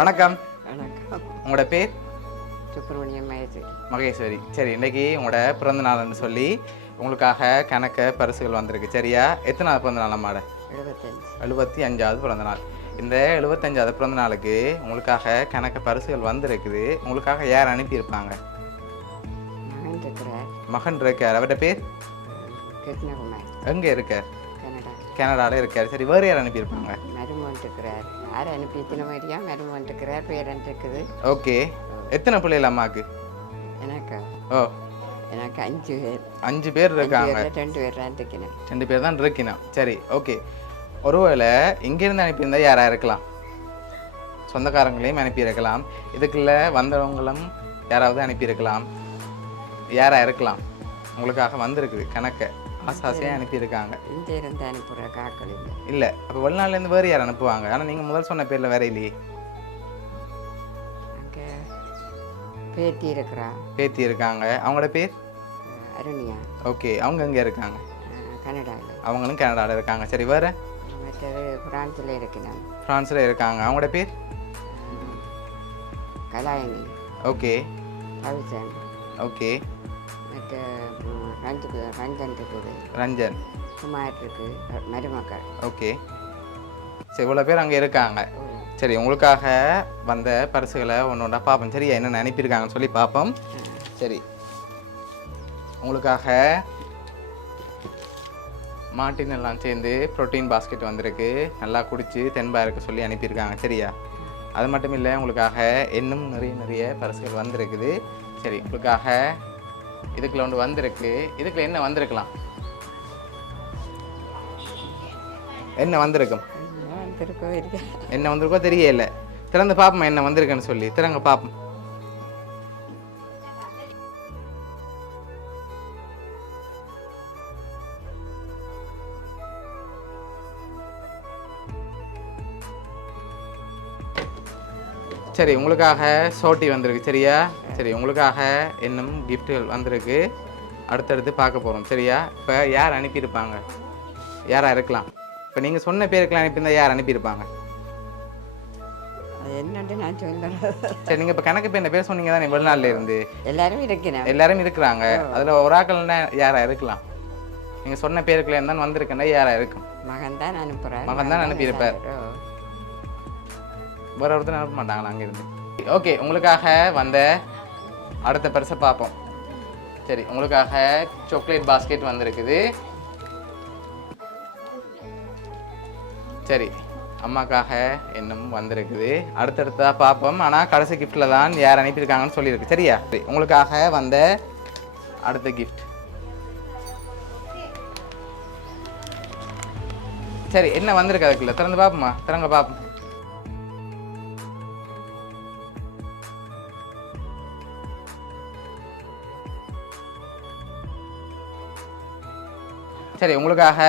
வணக்கம். வணக்கம். உங்களோட பேர்? சுப்பிரமணியம் மகேஸ்வரி. மகேஸ்வரி. சரி, இன்னைக்கு உங்களோட பிறந்த நாள்னு சொல்லி உங்களுக்காக கணக்க பரிசுகள் வந்திருக்கு. சரியா? எத்தனாவது பிறந்த நாள் அம்மாட? 75. 75வது பிறந்த நாள். இந்த 75வது பிறந்த நாளுக்கு உங்களுக்காக கணக்க பரிசுகள் வந்திருக்குது. உங்களுக்காக யார் அனுப்பியிருப்பாங்க? மகன் இருக்கிறார். மகன் இருக்கார். அவர்கிட்ட பேர்? கிருஷ்ணகுமார். எங்கே இருக்கார்? கனடா. கனடாவில் இருக்கார். சரி, வேறு யார் அனுப்பியிருப்பாங்க? மருமகன் இருக்கிறார். யார் அனுப்பி இத்தனை மாதிரியா? மருமகன் இருக்கிறார். பேரன் இருக்குது. ஓகே. எத்தனை பிள்ளைகள் அம்மாவுக்கு? எனக்கு ஓ, எனக்கு 5 பேர். 5 பேர் இருக்காங்க. 2 பேர் தான் இருக்கிறேன். 2 பேர் தான் இருக்கணும். சரி, ஓகே. ஒருவேளை இங்கேருந்து அனுப்பியிருந்தா யாராக இருக்கலாம்? சொந்தக்காரங்களையும் அனுப்பியிருக்கலாம். இதுக்குள்ள வந்தவங்களும் யாராவது அனுப்பியிருக்கலாம். யாராக இருக்கலாம்? உங்களுக்காக வந்திருக்குது கணக்கை ஆசாசியாக அனுப்பியிருக்காங்க. இந்த இருந்து அனுப்புகிற காக்கள் இல்லை. இல்லை, அப்போ வெளிநாட்டிலேருந்து வேறு யார் அனுப்புவாங்க? ஆனால் நீங்கள் முதல் சொன்ன பேரில் வேற இல்லையே. அங்கே பேத்தி இருக்கிறா. பேத்தி இருக்காங்க. அவங்களோட பேர்? அருணியா. ஓகே. அவங்க எங்கே இருக்காங்க? கனடாவில். அவங்களும் கனடாவில் இருக்காங்க. சரி, வேறு? மற்றது பிரான்ஸில் இருக்கிறேன். ஃப்ரான்ஸில் இருக்காங்க. அவங்களோட பேர்? கலாயினி. ஓகே. பவிசன். ஓகே. மற்ற ரஞ்சன் இருக்குது. ரஞ்சன். குமார் இருக்கு. மருமக்கள். ஓகே. சரி, இவ்வளோ பேர் அங்கே இருக்காங்க. சரி, உங்களுக்காக வந்த பரிசுகளை ஒன்று ஒன்றா பார்ப்போம். சரியா? என்னென்ன அனுப்பியிருக்காங்கன்னு சொல்லி பார்ப்போம். சரி, உங்களுக்காக மாட்டின் எல்லாம் சேர்ந்து ப்ரோட்டீன் பாஸ்கெட் வந்திருக்கு. நல்லா குடிச்சு தென்பாக இருக்க சொல்லி அனுப்பியிருக்காங்க. சரியா? அது மட்டும் இல்லை, உங்களுக்காக இன்னும் நிறைய பரிசுகள் வந்திருக்குது. சரி, உங்களுக்காக இதுக்குள்ள ஒன்று வந்திருக்கு. இதுக்குள்ள என்ன வந்திருக்கலாம்? என்ன வந்திருக்கும்? என்ன வந்திருக்கோ தெரியல. திறந்து பார்ப்போம் என்ன வந்திருக்குன்னு சொல்லி. திறங்க பார்ப்போம். சரி, உங்களுக்காக சோட்டி வந்திருக்கு. சரியா? சரி, உங்களுக்காக இன்னும் கிஃப்ட்டுகள் வந்திருக்கு. அடுத்தடுத்து பார்க்க போகிறோம். சரியா? இப்போ யார் அனுப்பியிருப்பாங்க? யாராக இருக்கலாம்? இப்போ நீங்கள் சொன்ன பேருக்கெல்லாம் அனுப்பியிருந்தா யார் அனுப்பியிருப்பாங்க? என்னன்னு நான் சொல்லுறேன். சரி, நீங்கள் இப்போ கணக்கு பேர் பேர் சொன்னீங்க தானே வெளிநாட்டில் இருந்து? எல்லாரும் இருக்கிறேன். எல்லாரும் இருக்கிறாங்க. அதில் ஒரு ஆக்கள்னா யாராக இருக்கலாம்? நீங்கள் சொன்ன பேருக்குள்ள இருந்தாலும் வந்திருக்குன்னா யாராக இருக்கும்? மகன் தான் அனுப்புகிறேன். மகன் தான் அனுப்பியிருப்பார். வேற ஒருத்தர் அனுப்ப மாட்டாங்களா அங்கேருந்து? ஓகே, உங்களுக்காக வந்த அடுத்த பரிசை பார்ப்போம். சரி, உங்களுக்காக சாக்லேட் பாஸ்கெட் வந்திருக்குது. சரி, அம்மாக்காக இன்னும் வந்திருக்குது. அடுத்தடுத்ததாக பார்ப்போம். ஆனால் கடைசி கிஃப்டில் தான் யார் அனுப்பியிருக்காங்கன்னு சொல்லியிருக்கு. சரியா? சரி, உங்களுக்காக வந்த அடுத்த கிஃப்ட். சரி, என்ன வந்திருக்கு அதுக்குள்ள? திறந்து பார்ப்போமா? திறங்க பார்ப்போம். சரி, உங்களுக்காக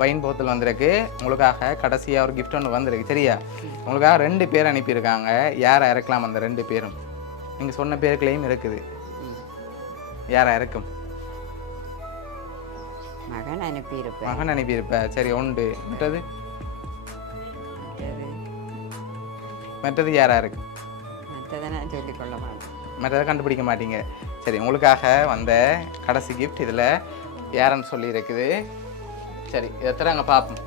வைன் போத்தல் வந்திருக்கு. உங்களுக்காக கடைசியாக ஒரு கிஃப்ட் ஒன்று வந்திருக்கு. சரியா? உங்களுக்காக 2 பேர் அனுப்பியிருக்காங்க. யாராக இருக்கலாம் அந்த 2 பேரும்? நீங்கள் சொன்ன பேருக்குள்ளேயும் இருக்குது. யாராக இருக்கும்? மகன் அனுப்பியிருப்பேன். மகன் அனுப்பியிருப்ப. சரி, உண்டு. மற்றது யாராக இருக்கும்? மற்றதை நான் சொல்லிக்கொள்ள மாட்டேன். மற்றதை கண்டுபிடிக்க மாட்டீங்க. சரி, உங்களுக்காக வந்த கடைசி கிஃப்ட் இதில் யாருன்னு சொல்லி இருக்குது. சரி, இதை தராங்க பார்ப்போம்.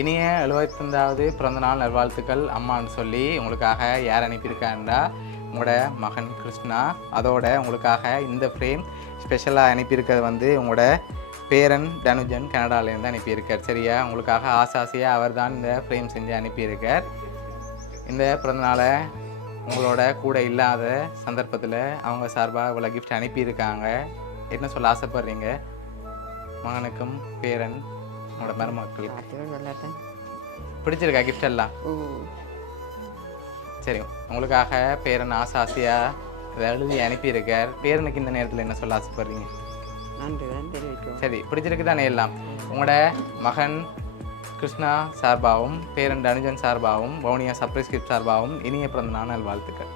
இனிய 75வது பிறந்தநாள் நல்வாழ்த்துக்கள் அம்மான்னு சொல்லி உங்களுக்காக யார் அனுப்பியிருக்காருன்னா உங்களோட மகன் கிருஷ்ணா. அதோட உங்களுக்காக இந்த ஃப்ரேம் ஸ்பெஷலாக அனுப்பியிருக்கிறது வந்து உங்களோட பேரன் தனுஜன் கனடாலேருந்து அனுப்பியிருக்கார். சரியா? உங்களுக்காக ஆசாசியாக அவர் தான் இந்த ஃப்ரேம் செஞ்சு அனுப்பியிருக்கார். இந்த பிறந்தநாளை உங்களோட கூட இல்லாத சந்தர்ப்பத்தில் அவங்க சார்பாக இவ்வளோ கிஃப்ட் அனுப்பியிருக்காங்க. என்ன சொல்ல ஆசைப்படுறீங்க மகனுக்கும் பேரன் உங்களோட மருமக்களுக்கு? பிடிச்சிருக்கா கிஃப்ட் எல்லாம்? சரி, உங்களுக்காக பேரன் ஆசாசியாக இதை எழுதி அனுப்பியிருக்கார். பேரனுக்கு இந்த நேரத்தில் என்ன சொல்ல ஆசைப்படுறீங்க? நன்றி தான் தெரிவிக்கும். சரி, பிடிச்சிருக்கு தானே எல்லாம்? உங்களோட மகன் கிருஷ்ணா சார்பாகவும் பேரன் தனுஜன் சார்பாகவும் வவுனியா சர்ப்ரைஸ் கிஃப்ட் சார்பாகவும் இனிய பிறந்த நாள் வாழ்த்துக்கள்.